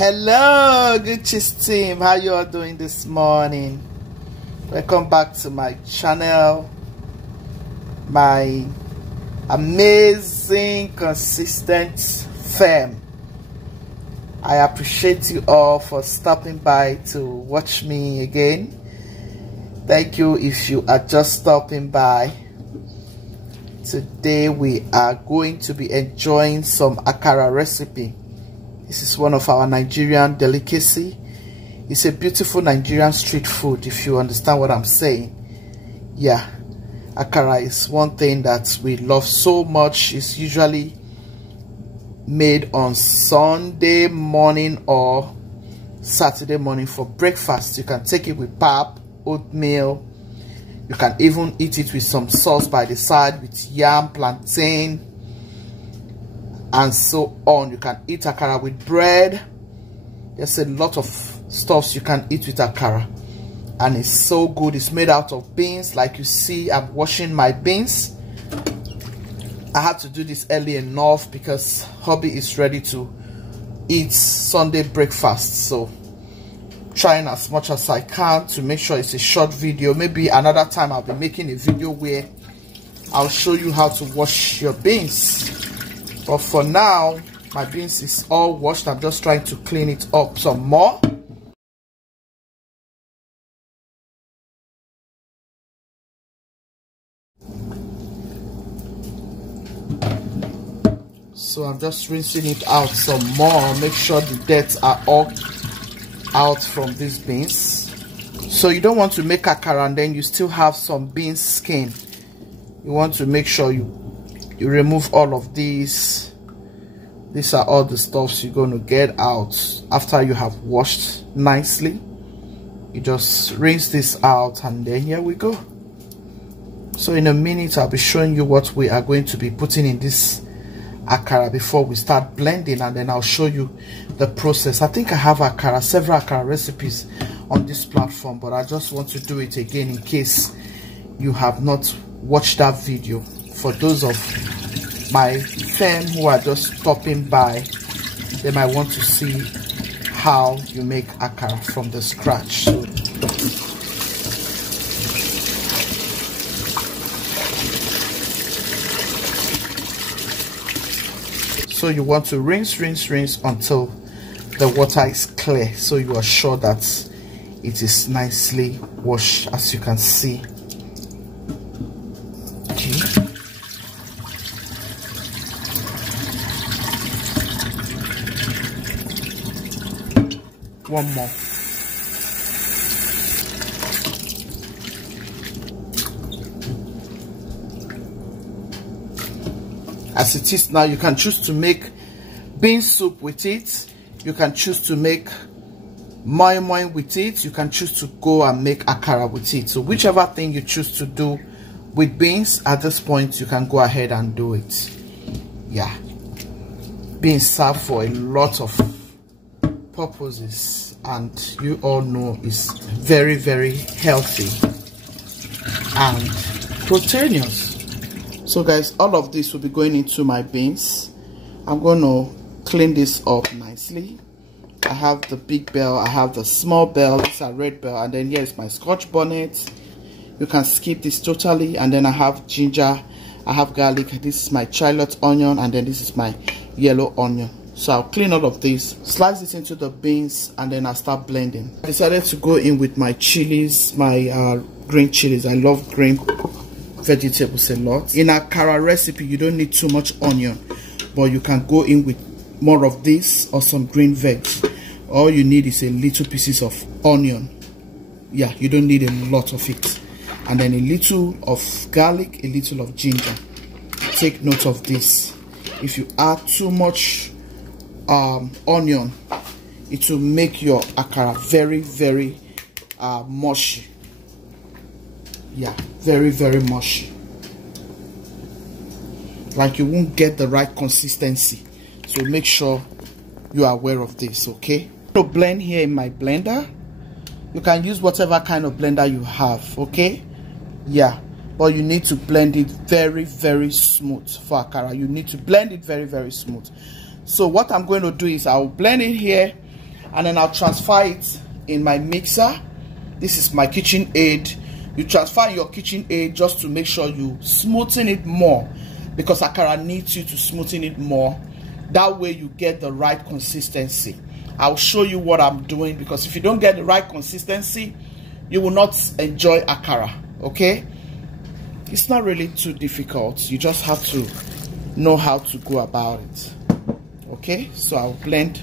Hello, good cheese team. How you all doing this morning? Welcome back to my channel. My amazing, consistent fam. I appreciate you all for stopping by to watch me again. Thank you if you are just stopping by. Today we are going to be enjoying some Akara recipe. This is one of our Nigerian delicacy. It's a beautiful Nigerian street food, if you understand what I'm saying. Yeah, Akara is one thing that we love so much. It's usually made on Sunday morning or Saturday morning for breakfast. You can take it with pap, oatmeal. You can even eat it with some sauce by the side with yam, plantain, and so on. You can eat Akara with bread. There's a lot of stuffs you can eat with Akara, and it's so good. It's made out of beans. Like you see, I'm washing my beans. I had to do this early enough because hubby is ready to eat Sunday breakfast, so trying as much as I can to make sure it's a short video. Maybe another time I'll be making a video where I'll show you how to wash your beans. But for now, my beans is all washed. I'm just trying to clean it up some more. So I'm just rinsing it out some more. Make sure the dirt are all out from these beans. So you don't want to make Akara and then you still have some bean skin. You want to make sure you remove all of these. These are all the stuffs you're going to get out after you have washed nicely. You just rinse this out and then here we go. So in a minute I'll be showing you what we are going to be putting in this Akara before we start blending, and then I'll show you the process. I think I have Akara, several Akara recipes on this platform, but I just want to do it again in case you have not watched that video. For those of my fans who are just stopping by, they might want to see how you make Akara from the scratch. So you want to rinse until the water is clear, so you are sure that it is nicely washed, as you can see. Okay. One more. As it is now, you can choose to make bean soup with it. You can choose to make moi moi with it. You can choose to go and make Akara with it. So whichever thing you choose to do with beans at this point, you can go ahead and do it. Yeah, beans serve for a lot of purposes, and you all know it's very, very healthy and proteinous. So guys, all of this will be going into my beans. I'm going to clean this up nicely. I have the big bell, I have the small bell, these are red bell, and then here's my scotch bonnet. You can skip this totally. And then I have ginger, I have garlic, this is my shallot onion, and then this is my yellow onion. So I'll clean all of this, slice it into the beans, and then I'll start blending. I decided to go in with my chilies, my green chilies. I love green vegetables a lot. In a Akara recipe, you don't need too much onion, but you can go in with more of this or some green veg. All you need is a little pieces of onion. Yeah, you don't need a lot of it. and then a little of garlic, a little of ginger. Take note of this. If you add too much onion, it will make your akara very, very mushy. Yeah, very, very mushy. Like you won't get the right consistency. So make sure you are aware of this, okay? To blend here in my blender, you can use whatever kind of blender you have, okay? Yeah, but you need to blend it very, very smooth for akara. You need to blend it very, very smooth. So what I'm going to do is I'll blend it here, and then I'll transfer it in my mixer. This is my kitchen aid. You transfer your kitchen aid just to make sure you smoothen it more, because akara needs you to smoothen it more. That way you get the right consistency. I'll show you what I'm doing, because if you don't get the right consistency, you will not enjoy akara, okay? It's not really too difficult. You just have to know how to go about it, okay? So I'll blend.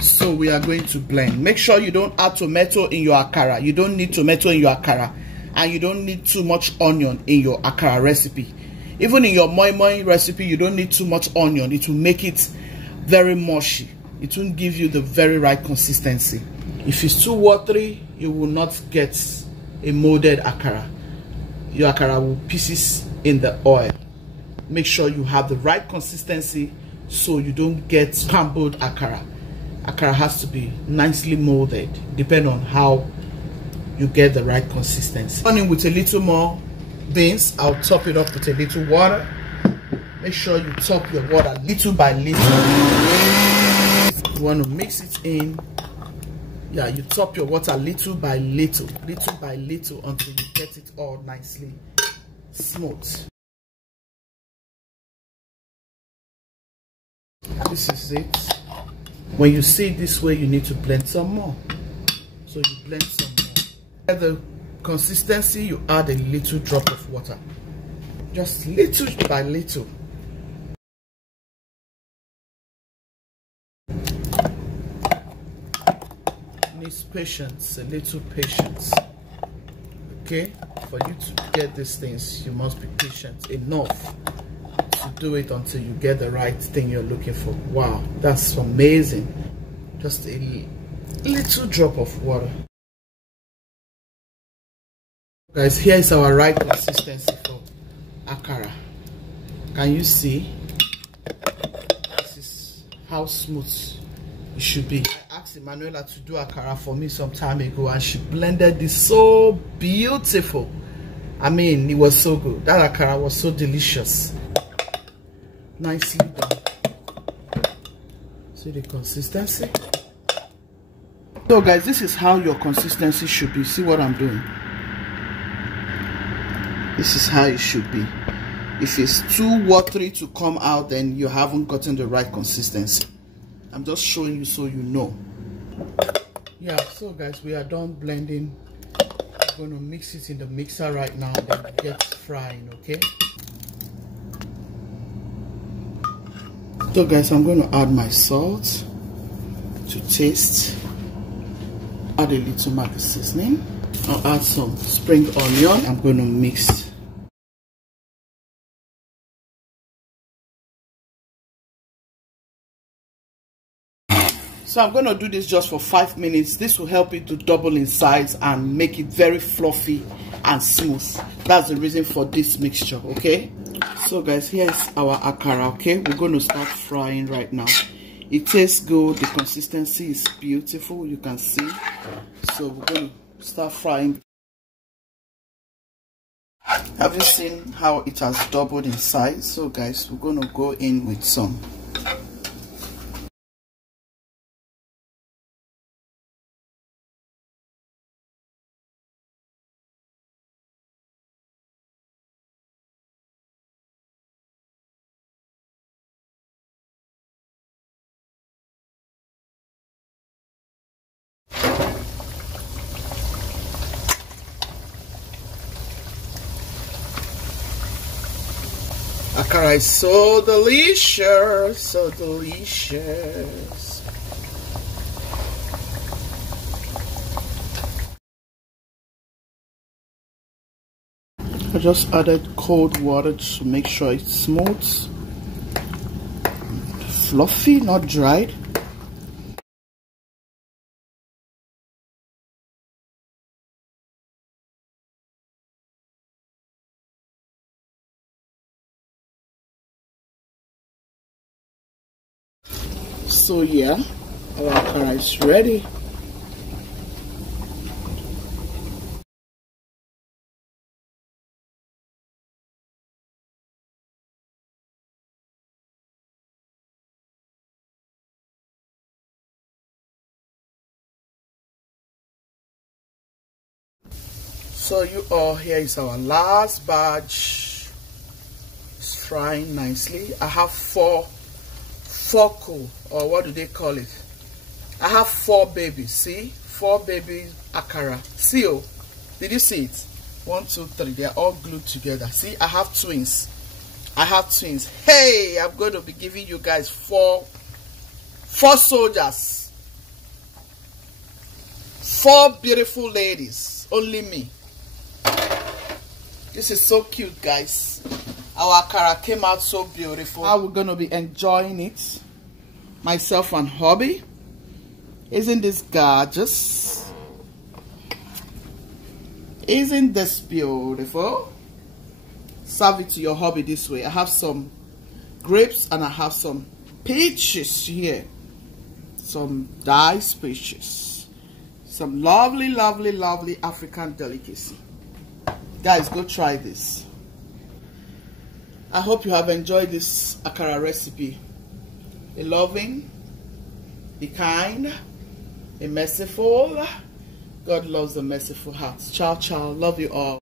So we are going to blend. Make sure you don't add tomato in your akara. You don't need tomato in your akara, and you don't need too much onion in your akara recipe. Even in your moi moi recipe, you don't need too much onion. It will make it very mushy. It won't give you the very right consistency. If it's too watery, you will not get a molded akara. Your akara will pieces in the oil. Make sure you have the right consistency so you don't get scrambled akara. Akara has to be nicely molded, depending on how you get the right consistency. Running with a little more beans, I'll top it up with a little water. Make sure you top your water little by little. You want to mix it in. Yeah, you top your water little by little until you get it all nicely smooth. This is it. When you see it this way, you need to blend some more. So you blend some more. At the consistency, you add a little drop of water, just little by little. Needs patience, a little patience, okay? For you to get these things, you must be patient enough to do it until you get the right thing you're looking for. Wow, that's amazing. Just a little drop of water. Guys, here is our right consistency for akara. Can you see? This is how smooth it should be. I asked Emanuela to do akara for me some time ago, and she blended this so beautiful. I mean, it was so good. That akara was so delicious. Nicely done. See the consistency? So guys, this is how your consistency should be. See what I'm doing? This is how it should be. If it's too watery to come out, then you haven't gotten the right consistency. I'm just showing you so you know. Yeah, so guys, we are done blending. I'm going to mix it in the mixer right now, then get frying, okay? So guys, I'm going to add my salt to taste. Add a little Maggi seasoning. I'll add some spring onion. I'm going to mix. So I'm going to do this just for 5 minutes. This will help it to double in size and make it very fluffy and smooth. That's the reason for this mixture, okay? So guys, here's our akara, okay? We're going to start frying right now. It tastes good. The consistency is beautiful, you can see. So we're going to start frying. Have you seen how it has doubled in size? So guys, we're going to go in with some. Akara is so delicious, so delicious. I just added cold water to make sure it's smooth, fluffy, not dried. So yeah, our akara is ready. So you all, here is our last batch. It's frying nicely. I have four or what do they call it? I have 4 babies. See, 4 baby akara. See, oh, did you see it? 1, 2, 3. They are all glued together. See, I have twins. I have twins. Hey, I'm going to be giving you guys 4 soldiers. 4 beautiful ladies. Only me. This is so cute, guys. Our akara came out so beautiful. Now we're going to be enjoying it. Myself and hubby. Isn't this gorgeous? Isn't this beautiful? Serve it to your hubby this way. I have some grapes and I have some peaches here. Some diced peaches. Some lovely, lovely, lovely African delicacy. Guys, go try this. I hope you have enjoyed this akara recipe. Be loving, be kind, be merciful. God loves the merciful hearts. Ciao, ciao. Love you all.